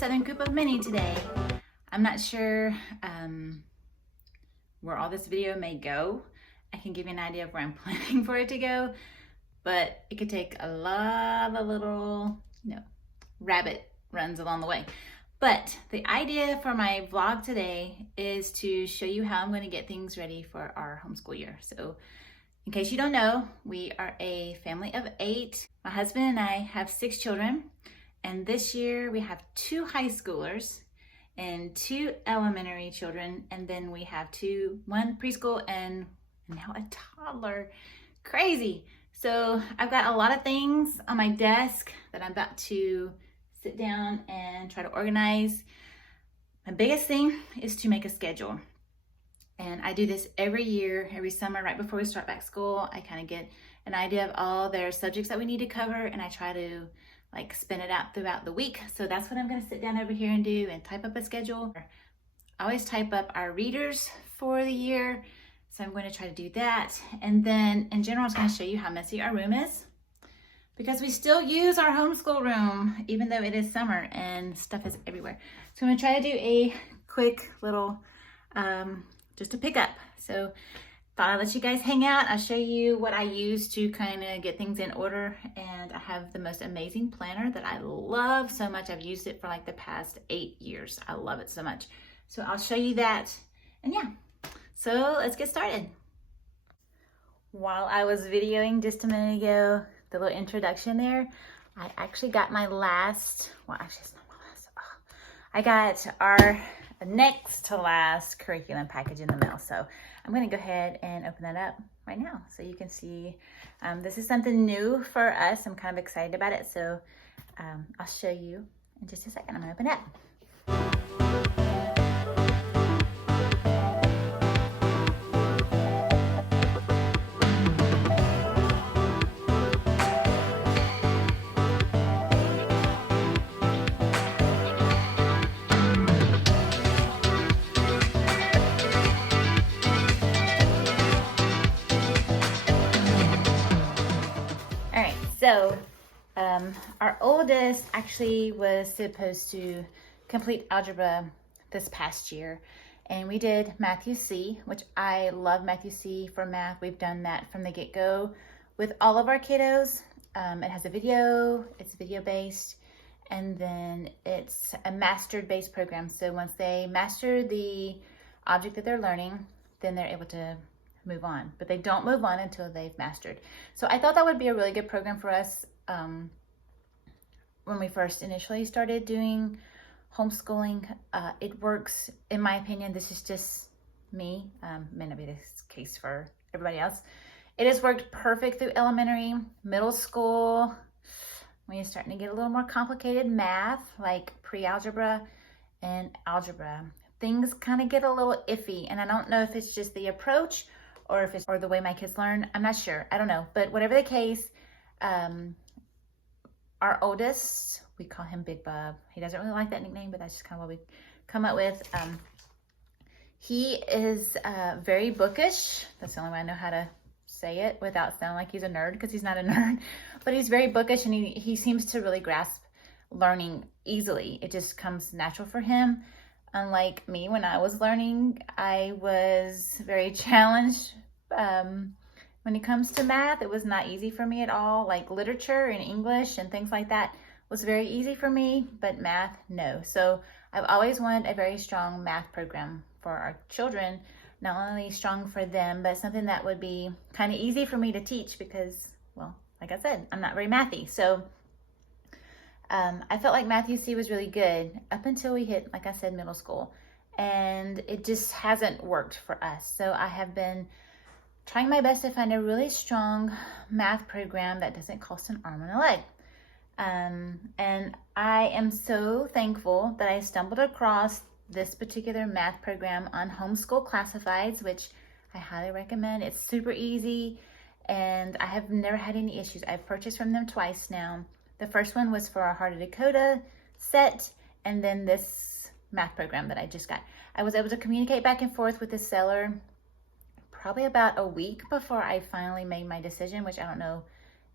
Southern Group of Many today. I'm not sure where all this video may go. I can give you an idea of where I'm planning for it to go, but it could take a lot of little, rabbit runs along the way. But the idea for my vlog today is to show you how I'm going to get things ready for our homeschool year. So in case you don't know, we are a family of 8. My husband and I have 6 children. And this year we have 2 high schoolers and 2 elementary children. And then we have 1 preschool and now a toddler. Crazy. So I've got a lot of things on my desk that I'm about to sit down and try to organize. My biggest thing is to make a schedule. And I do this every year, every summer, right before we start back school. I kind of get an idea of all their subjects that we need to cover, and I try to spin it out throughout the week. So that's what I'm going to sit down over here and do, and type up a schedule. I always type up our readers for the year, so I'm going to try to do that. And then in general, I was going to show you how messy our room is, because we still use our homeschool room even though it is summer and stuff is everywhere. So I'm going to try to do a quick little just to pick up. So thought I'd let you guys hang out. I'll show you what I use to kind of get things in order. And I have the most amazing planner that I love so much. I've used it for the past 8 years. I love it so much. So I'll show you that. And yeah, so let's get started. While I was videoing just a minute ago, the little introduction there, I actually got my last, well, actually it's not my last. Oh, I got our next to last curriculum package in the mail. So I'm going to go ahead and open that up right now so you can see. This is something new for us. I'm kind of excited about it. So I'll show you in just a second. I'm going to open it up. So our oldest actually was supposed to complete algebra this past year, and we did Matthew C, which I love Matthew C for math. We've done that from the get-go with all of our kiddos. It has a video, it's video-based, and then it's a mastered-based program. So once they master the object that they're learning, then they're able to move on, but they don't move on until they've mastered. So I thought that would be a really good program for us when we first initially started doing homeschooling. It works, in my opinion. This is just me. May not be the case for everybody else. It has worked perfect through elementary, middle school. When you're starting to get a little more complicated math, like pre-algebra and algebra, things kind of get a little iffy. And I don't know if it's just the approach or if it's the way my kids learn. I'm not sure. I don't know. But whatever the case, our oldest, we call him Big Bob. He doesn't really like that nickname, but that's just kind of what we come up with. He is very bookish. That's the only way I know how to say it without sounding like he's a nerd, because he's not a nerd. But he's very bookish, and he seems to really grasp learning easily. It just comes natural for him. Unlike me, when I was learning, I was very challenged. When it comes to math, it was not easy for me at all. Like literature and English and things like that was very easy for me, but math, no. So I've always wanted a very strong math program for our children, not only strong for them, but something that would be kind of easy for me to teach because, well, like I said, I'm not very mathy. So I felt like Matthew C was really good up until we hit, like I said, middle school. And it just hasn't worked for us. So I have been trying my best to find a really strong math program that doesn't cost an arm and a leg. And I am so thankful that I stumbled across this particular math program on Homeschool Classifieds, which I highly recommend. It's super easy, and I have never had any issues. I've purchased from them twice now. The first one was for our Heart of Dakota set, and then this math program that I just got. I was able to communicate back and forth with the seller probably about a week before I finally made my decision, which I don't know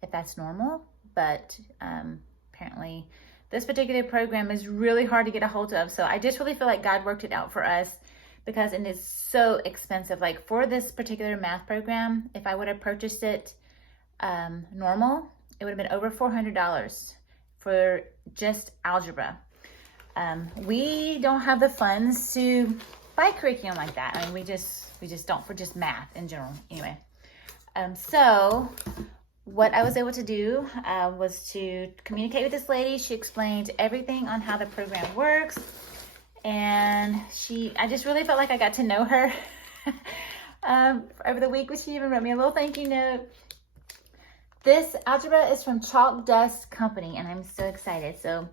if that's normal, but apparently this particular program is really hard to get a hold of. So I just really feel like God worked it out for us because it is so expensive. Like for this particular math program, if I would have purchased it normal, it would have been over $400 for just algebra. We don't have the funds to buy curriculum like that. I mean, we just don't, for just math in general. Anyway, so what I was able to do was to communicate with this lady. She explained everything on how the program works, and I just really felt like I got to know her over the week. She even wrote me a little thank you note. This algebra is from Chalk Dust Company, and I'm so excited. So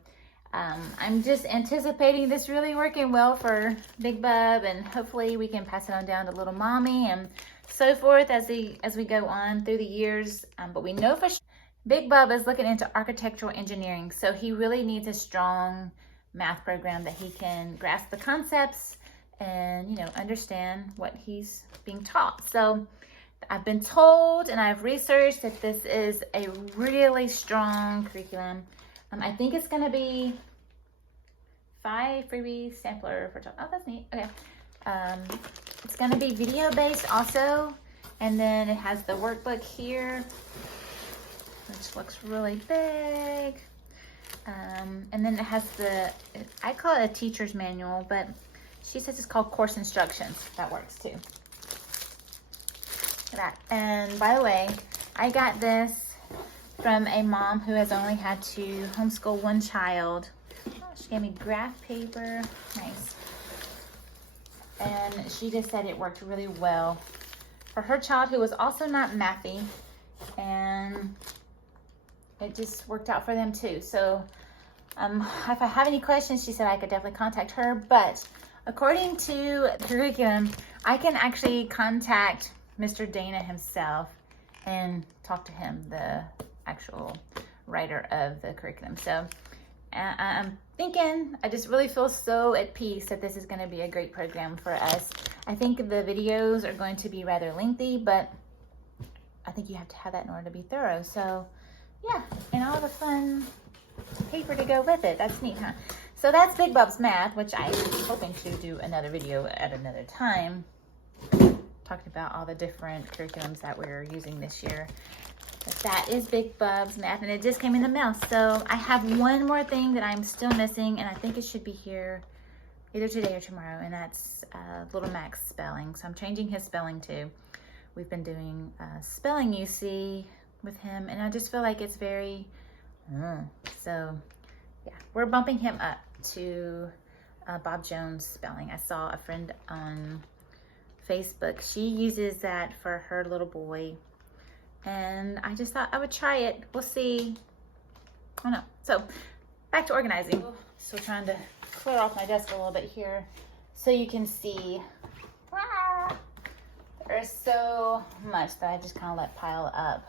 I'm just anticipating this really working well for Big Bub, and hopefully we can pass it on down to little mommy and so forth as we go on through the years. But we know for sure Big Bub is looking into architectural engineering, so he really needs a strong math program that he can grasp the concepts and, you know, understand what he's being taught. So I've been told and I've researched that this is a really strong curriculum. I think it's going to be 5 freebie sampler for child. Oh, that's neat. Okay. It's going to be video based also. And then it has the workbook here, which looks really big. And then it has I call it a teacher's manual, but she says it's called course instructions. That works too. That. And by the way, I got this from a mom who has only had to homeschool one child. Oh, she gave me graph paper. Nice. And she just said it worked really well for her child who was also not mathy, and it just worked out for them too. So if I have any questions, she said I could definitely contact her. But according to the curriculum, I can actually contact Mr. Dana himself and talk to him, the actual writer of the curriculum. So I'm thinking, I just really feel so at peace that this is going to be a great program for us. I think the videos are going to be rather lengthy, but I think you have to have that in order to be thorough. So yeah, and all the fun paper to go with it. That's neat, huh? So that's Big Bub's math, which I'm hoping to do another video at another time, talking about all the different curriculums that we're using this year. But that is Big Bub's math, and it just came in the mail. So I have one more thing that I'm still missing, and I think it should be here either today or tomorrow, and that's Little Mac's spelling. So I'm changing his spelling too. We've been doing spelling UC with him, and I just feel like it's very, so yeah, we're bumping him up to Bob Jones spelling. I saw a friend on Facebook. She uses that for her little boy, and I just thought I would try it. We'll see. I don't know. So back to organizing. Still trying to clear off my desk a little bit here so you can see. There's so much that I just kind of let pile up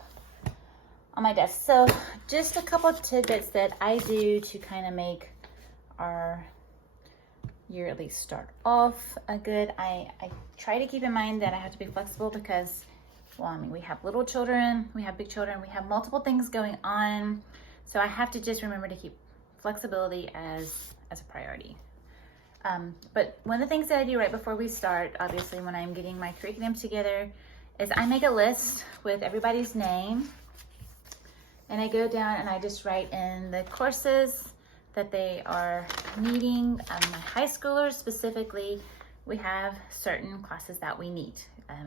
on my desk. So just a couple of tidbits that I do to kind of make our year at least start off good. I try to keep in mind that I have to be flexible because, well, I mean, we have little children, we have big children, we have multiple things going on. So I have to just remember to keep flexibility as a priority. But one of the things that I do right before we start, obviously when I'm getting my curriculum together, is I make a list with everybody's name, and I go down and I just write in the courses that they are needing. My high schoolers specifically, we have certain classes that we need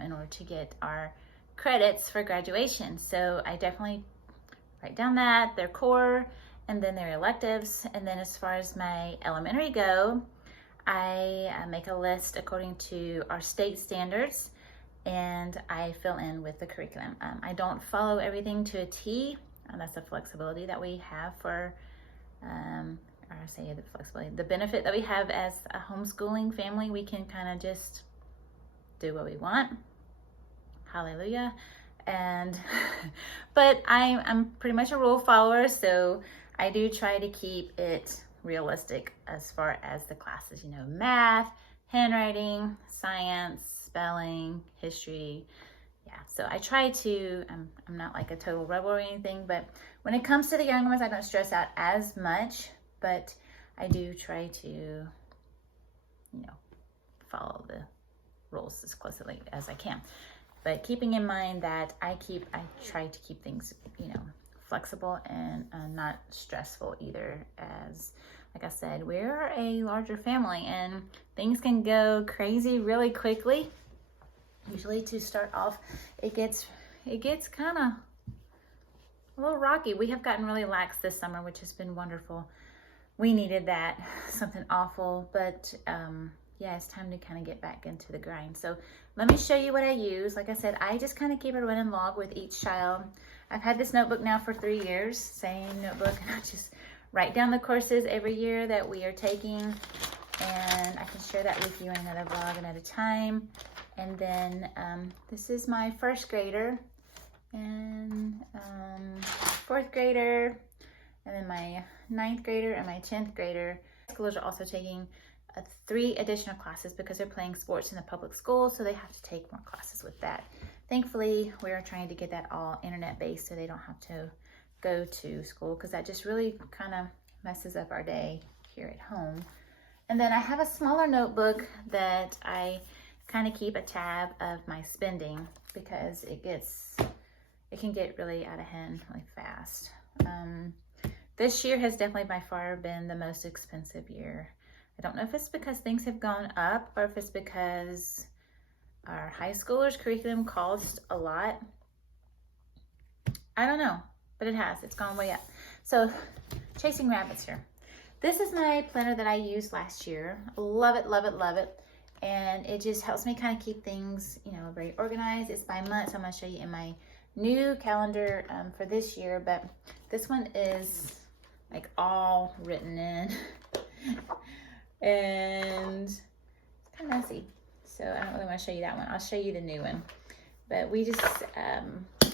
in order to get our credits for graduation. So I definitely write down that, their core, and then their electives. And then as far as my elementary go, I make a list according to our state standards, and I fill in with the curriculum. I don't follow everything to a T. That's the flexibility that we have for, the benefit that we have as a homeschooling family. We can kind of just do what we want. Hallelujah. And, but I'm pretty much a rule follower, so I do try to keep it realistic as far as the classes, you know, math, handwriting, science, spelling, history. Yeah, so I try to, I'm not like a total rebel or anything, but when it comes to the younger ones, I don't stress out as much but I do try to, you know, follow the rules as closely as I can. But keeping in mind that I try to keep things, you know, flexible and not stressful either, as like I said, we're a larger family and things can go crazy really quickly. Usually to start off, it gets kind of a little rocky. We have gotten really lax this summer, which has been wonderful. We needed that, something awful, but yeah, it's time to kind of get back into the grind. So let me show you what I use. Like I said, I just kind of keep a running log with each child. I've had this notebook now for 3 years, same notebook, and I just write down the courses every year that we are taking, and I can share that with you in another vlog another time. And then this is my first grader and fourth grader, and then my 9th grader and my 10th grader. Schoolers are also taking 3 additional classes because they're playing sports in the public school, so they have to take more classes with that. Thankfully, we are trying to get that all internet-based so they don't have to go to school, because that just really kind of messes up our day here at home. And then I have a smaller notebook that I kind of keep a tab of my spending, because it can get really out of hand really fast. This year has definitely by far been the most expensive year. I don't know if it's because things have gone up or if it's because our high schoolers' curriculum cost a lot. I don't know, but it has. It's gone way up. So, chasing rabbits here. This is my planner that I used last year. Love it, love it, love it. And it just helps me kind of keep things, you know, very organized. It's by month, so I'm going to show you in my new calendar for this year. But this one is like all written in. And it's kind of messy, so I don't really want to show you that one. I'll show you the new one. But we just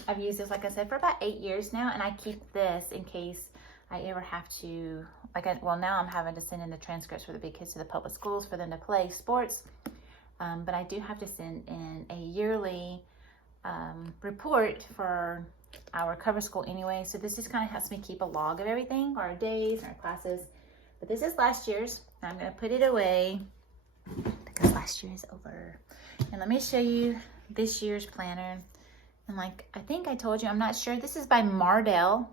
I've used this, like I said, for about 8 years now, and I keep this in case I ever have to, well, now I'm having to send in the transcripts for the big kids to the public schools for them to play sports, but I do have to send in a yearly report for our cover school anyway, so this just kind of helps me keep a log of everything, our days and our classes. But this is last year's. I'm going to put it away because last year is over. And let me show you this year's planner. And like I think I told you, I'm not sure. This is by Mardell.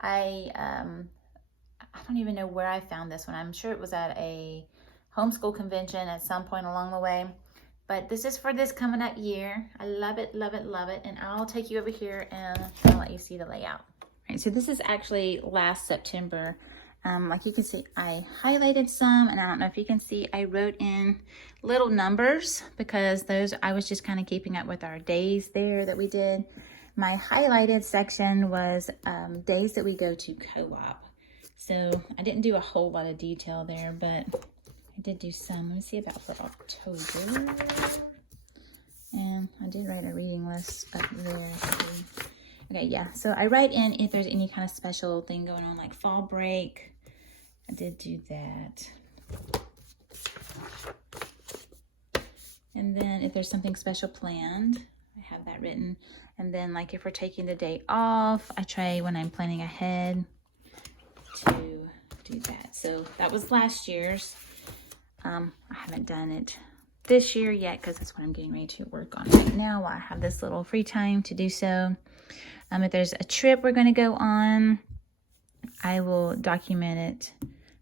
I don't even know where I found this one. I'm sure it was at a homeschool convention at some point along the way. But this is for this coming up year. I love it, love it, love it. And I'll take you over here and I'll let you see the layout. All right, so this is actually last September. Like you can see, I highlighted some, and I don't know if you can see, I wrote in little numbers because those, I was just kind of keeping up with our days there that we did. My highlighted section was days that we go to co-op. So I didn't do a whole lot of detail there, but I did do some. Let me see about for October. And I did write a reading list up there. Okay, yeah, so I write in if there's any kind of special thing going on, like fall break. I did do that. And then if there's something special planned, I have that written. And then like if we're taking the day off, I try when I'm planning ahead to do that. So that was last year's. I haven't done it this year yet because that's what I'm getting ready to work on right now while I have this little free time to do so. If there's a trip we're going to go on, I will document it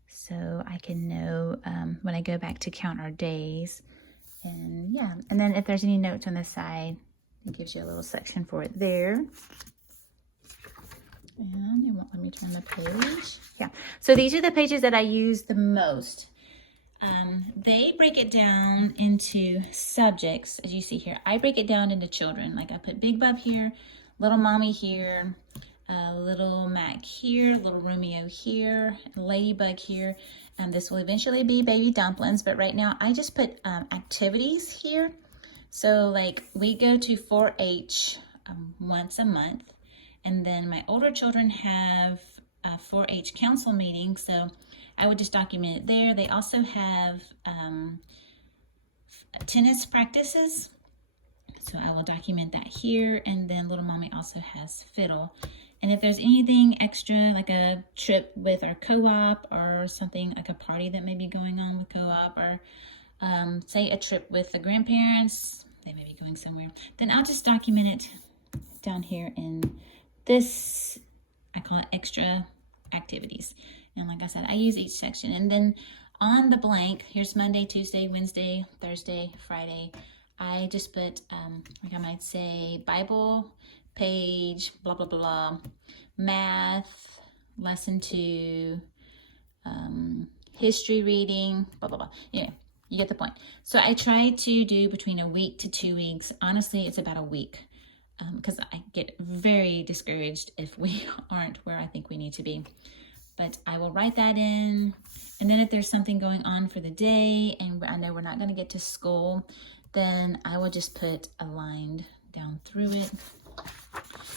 so I can know when I go back to count our days. And yeah, and then if there's any notes on the side, it gives you a little section for it there. And it won't let me turn the page. Yeah, so these are the pages that I use the most. They break it down into subjects, as you see here. I break it down into children. Like I put Big Bub here, Little Mommy here, Little Mac here, Little Romeo here, Ladybug here. This will eventually be Baby Dumplings, but right now I just put activities here. So like we go to 4-H once a month, and then my older children have 4-H council meetings, so I would just document it there. They also have tennis practices. So I will document that here. And then little mommy also has fiddle. And if there's anything extra, like a trip with our co-op or something like a party that may be going on with co-op, or say a trip with the grandparents, they may be going somewhere, then I'll just document it down here in this, I call it extra activities. And like I said, I use each section. And then on the blank, here's Monday, Tuesday, Wednesday, Thursday, Friday, I just put, like I might say, Bible page, blah, blah, blah, math, lesson 2, history reading, blah, blah, blah. Anyway, you get the point. So I try to do between a week to 2 weeks. Honestly, it's about a week, because I get very discouraged if we aren't where I think we need to be. But I will write that in. And then if there's something going on for the day and I know we're not going to get to school, then I will just put a line down through it.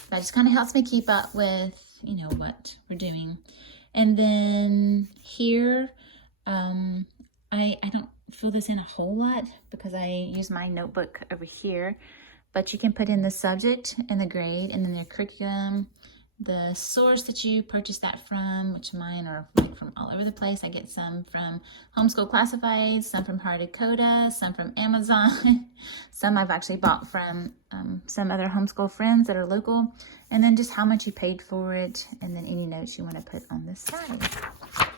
That just kind of helps me keep up with, you know, what we're doing. And then here, I don't fill this in a whole lot because I use my notebook over here. But you can put in the subject and the grade, and then their curriculum, the source that you purchased that from, which mine are like from all over the place. I get some from Homeschool Classifieds, some from Hard Dakota, some from Amazon. Some I've actually bought from some other homeschool friends that are local. And then just how much you paid for it, and then any notes you want to put on the side.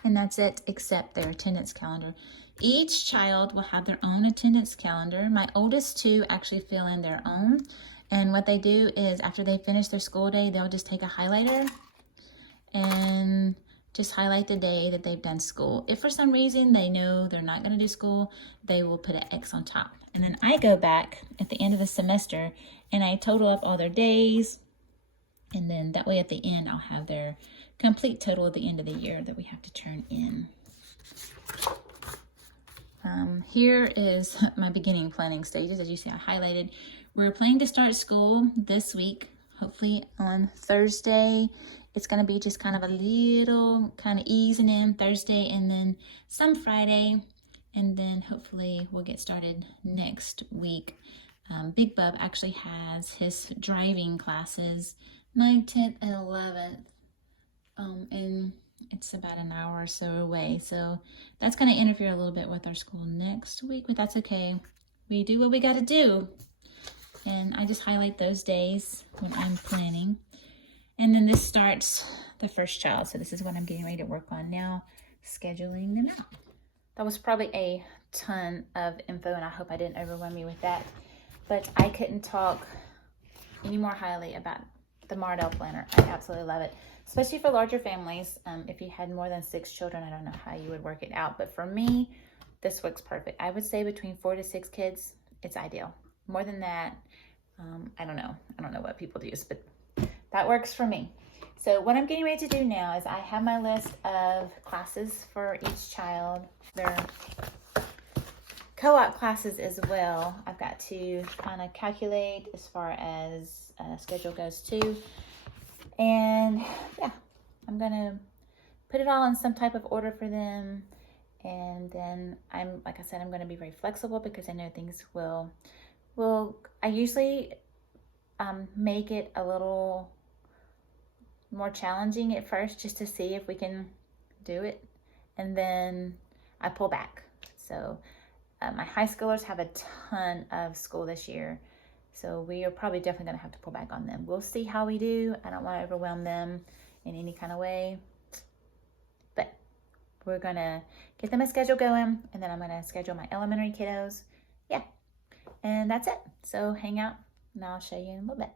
And that's it, except their attendance calendar. Each child will have their own attendance calendar. My oldest 2 actually fill in their own. And what they do is after they finish their school day, they'll just take a highlighter and just highlight the day that they've done school. If for some reason they know they're not going to do school, they will put an X on top. And then I go back at the end of the semester and I total up all their days. And then that way at the end, I'll have their complete total at the end of the year that we have to turn in. Here is my beginning planning stages. As you see, I highlighted. We're planning to start school this week, hopefully on Thursday. It's going to be just kind of a little kind of easing in Thursday, and then some Friday, and then hopefully we'll get started next week. Big Bub actually has his driving classes 9th, 10th, and 11th, and it's about an hour or so away. So that's going to interfere a little bit with our school next week, but that's okay. We do what we got to do. And I just highlight those days when I'm planning. And then this starts the first child. So this is what I'm getting ready to work on now, scheduling them out. That was probably a ton of info, and I hope I didn't overwhelm you with that. But I couldn't talk any more highly about the Mardell planner. I absolutely love it, especially for larger families. If you had more than 6 children, I don't know how you would work it out. But for me, this works perfect. I would say between 4 to 6 kids, it's ideal. More than that, I don't know. I don't know what people use, but that works for me. So what I'm getting ready to do now is I have my list of classes for each child. Their co-op classes as well. I've got to kind of calculate as far as schedule goes too. And yeah, I'm going to put it all in some type of order for them. And then like I said, I'm going to be very flexible because I know things will I usually make it a little more challenging at first just to see if we can do it, and then I pull back. So my high schoolers have a ton of school this year, so we are probably definitely going to have to pull back on them. We'll see how we do. I don't want to overwhelm them in any kind of way, but we're going to get them a schedule going, and then I'm going to schedule my elementary kiddos. Yeah. And that's it. So hang out and I'll show you in a little bit.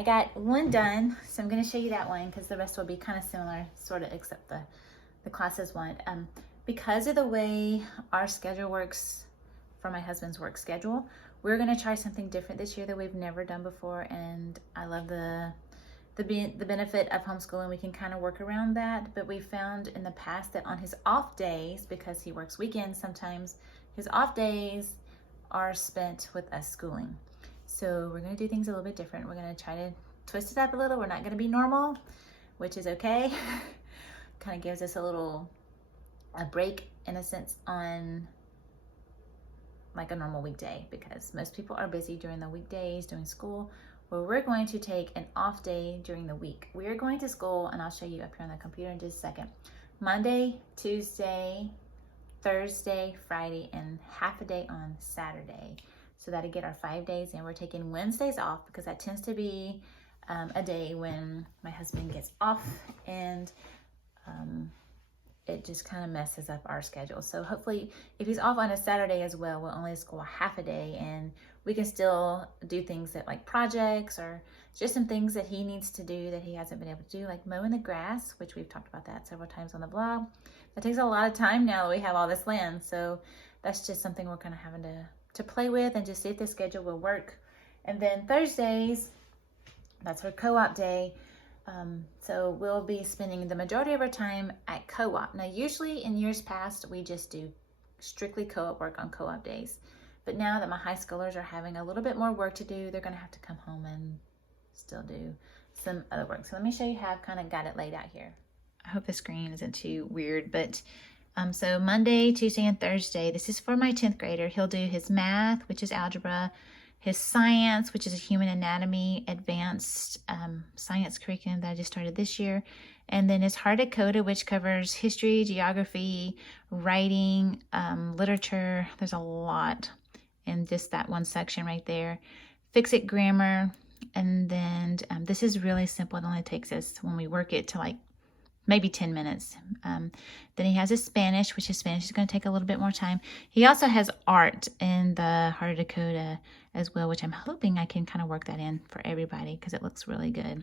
I got one done, so I'm going to show you that one because the rest will be kind of similar, sort of, except the classes one. Because of the way our schedule works for my husband's work schedule, we're going to try something different this year that we've never done before, and I love the benefit of homeschooling. We can kind of work around that, but we found in the past that on his off days, because he works weekends sometimes, his off days are spent with us schooling. So we're going to do things a little bit different. We're going to try to twist it up a little. We're not going to be normal, which is okay. Kind of gives us a break in a sense on like a normal weekday, because most people are busy during the weekdays doing school. Well, we're going to take an off day during the week. We are going to school, and I'll show you up here on the computer in just a second. Monday, Tuesday, Thursday, Friday, and half a day on Saturday. So that'll get our 5 days in. We're taking Wednesdays off because that tends to be a day when my husband gets off, and it just kind of messes up our schedule. So hopefully if he's off on a Saturday as well, we'll only school half a day, and we can still do things that like projects or just some things that he needs to do that he hasn't been able to do, like mowing the grass, which we've talked about that several times on the blog. That takes a lot of time now that we have all this land. So that's just something we're kind of having to play with and just see if the schedule will work. And then Thursdays, that's our co-op day. So we'll be spending the majority of our time at co-op. Now, usually in years past, we just do strictly co-op work on co-op days. But now that my high schoolers are having a little bit more work to do, they're going to have to come home and still do some other work. So let me show you how I've kind of got it laid out here. I hope the screen isn't too weird, but so Monday, Tuesday, and Thursday, this is for my 10th grader. He'll do his math, which is algebra, his science, which is a human anatomy, advanced science curriculum that I just started this year. And then his Hard Coded, which covers history, geography, writing, literature. There's a lot in just that one section right there. Fix It grammar. And then this is really simple. It only takes us, when we work it, to like maybe 10 minutes. Then he has his Spanish, which his Spanish is going to take a little bit more time. He also has art in the Heart of Dakota as well, which I'm hoping I can kind of work that in for everybody because it looks really good.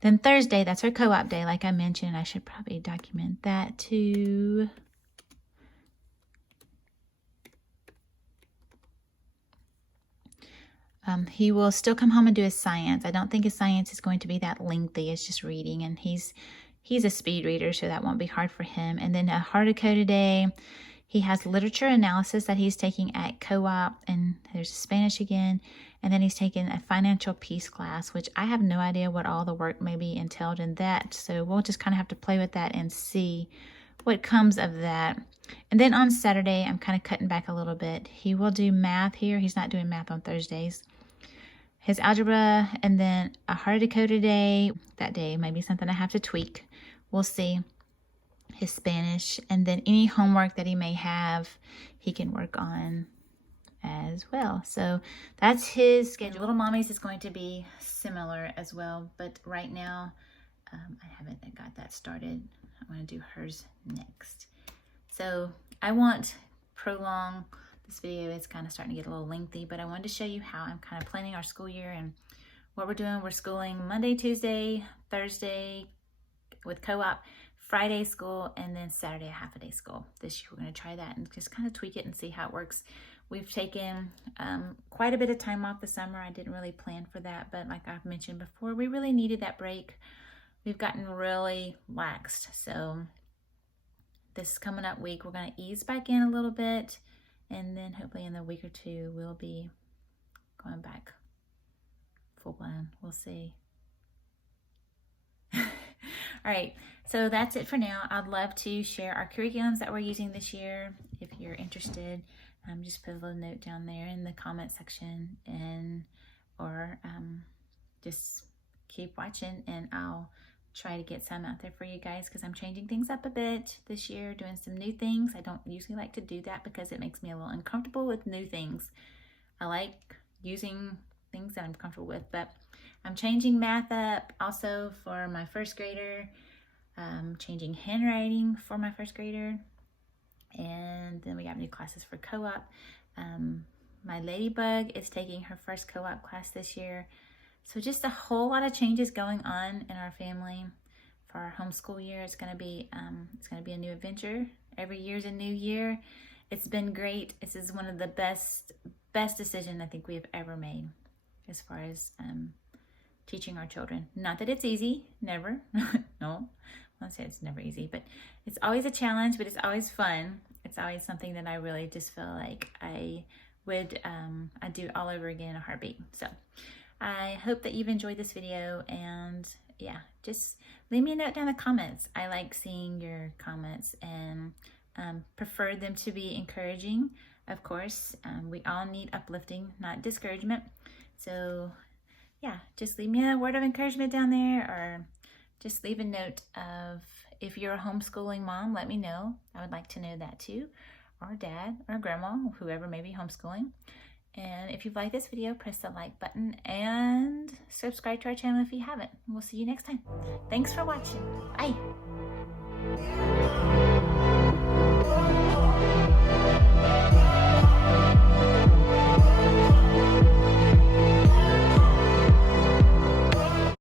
Then Thursday, that's our co-op day, like I mentioned. I should probably document that too. He will still come home and do his science. I don't think his science is going to be that lengthy. It's just reading, and he's a speed reader, so that won't be hard for him. And then a Hard Dakota day, he has literature analysis that he's taking at co-op, and there's Spanish again. And then he's taking a financial peace class, which I have no idea what all the work may be entailed in that. So we'll just kind of have to play with that and see what comes of that. And then on Saturday, I'm kind of cutting back a little bit. He will do math here. He's not doing math on Thursdays. His algebra, and then a Hard Dakota day. That day may be something I have to tweak. We'll see. His Spanish, and then any homework that he may have, he can work on as well. So that's his schedule. Little Mommy's is going to be similar as well, but right now I haven't got that started. I'm going to do hers next. So I won't prolong this video. It's kind of starting to get a little lengthy, but I wanted to show you how I'm kind of planning our school year and what we're doing. We're schooling Monday, Tuesday, Thursday with co-op, Friday school, and then Saturday a half a day school. This year we're going to try that and just kind of tweak it and see how it works. We've taken quite a bit of time off the summer. I didn't really plan for that, but like I've mentioned before, we really needed that break. We've gotten really laxed. So this coming up week, we're going to ease back in a little bit, and then hopefully in a week or two, we'll be going back full blown. We'll see. All right, so that's it for now. I'd love to share our curriculums that we're using this year. If you're interested, just put a little note down there in the comment section, or just keep watching, and I'll try to get some out there for you guys, because I'm changing things up a bit this year, doing some new things. I don't usually like to do that because it makes me a little uncomfortable with new things. I like using things that I'm comfortable with, but I'm changing math up also for my first grader, changing handwriting for my first grader, and then we got new classes for co-op. My Ladybug is taking her first co-op class this year, So just a whole lot of changes going on in our family for our homeschool year. It's gonna be a new adventure. Every year's a new year. It's been great. This is one of the best decisions I think we've ever made as far as teaching our children. Not that it's easy, never. No, I won't say it's never easy, but it's always a challenge, but it's always fun. It's always something that I really just feel like I would I'd do all over again in a heartbeat. So I hope that you've enjoyed this video, and yeah, just leave me a note down in the comments. I like seeing your comments and prefer them to be encouraging. Of course, we all need uplifting, not discouragement. So yeah, just leave me a word of encouragement down there, or just leave a note of if you're a homeschooling mom, let me know. I would like to know that too, or dad or grandma, whoever may be homeschooling. And if you've liked this video, press the like button and subscribe to our channel if you haven't. We'll see you next time. Thanks for watching. Bye.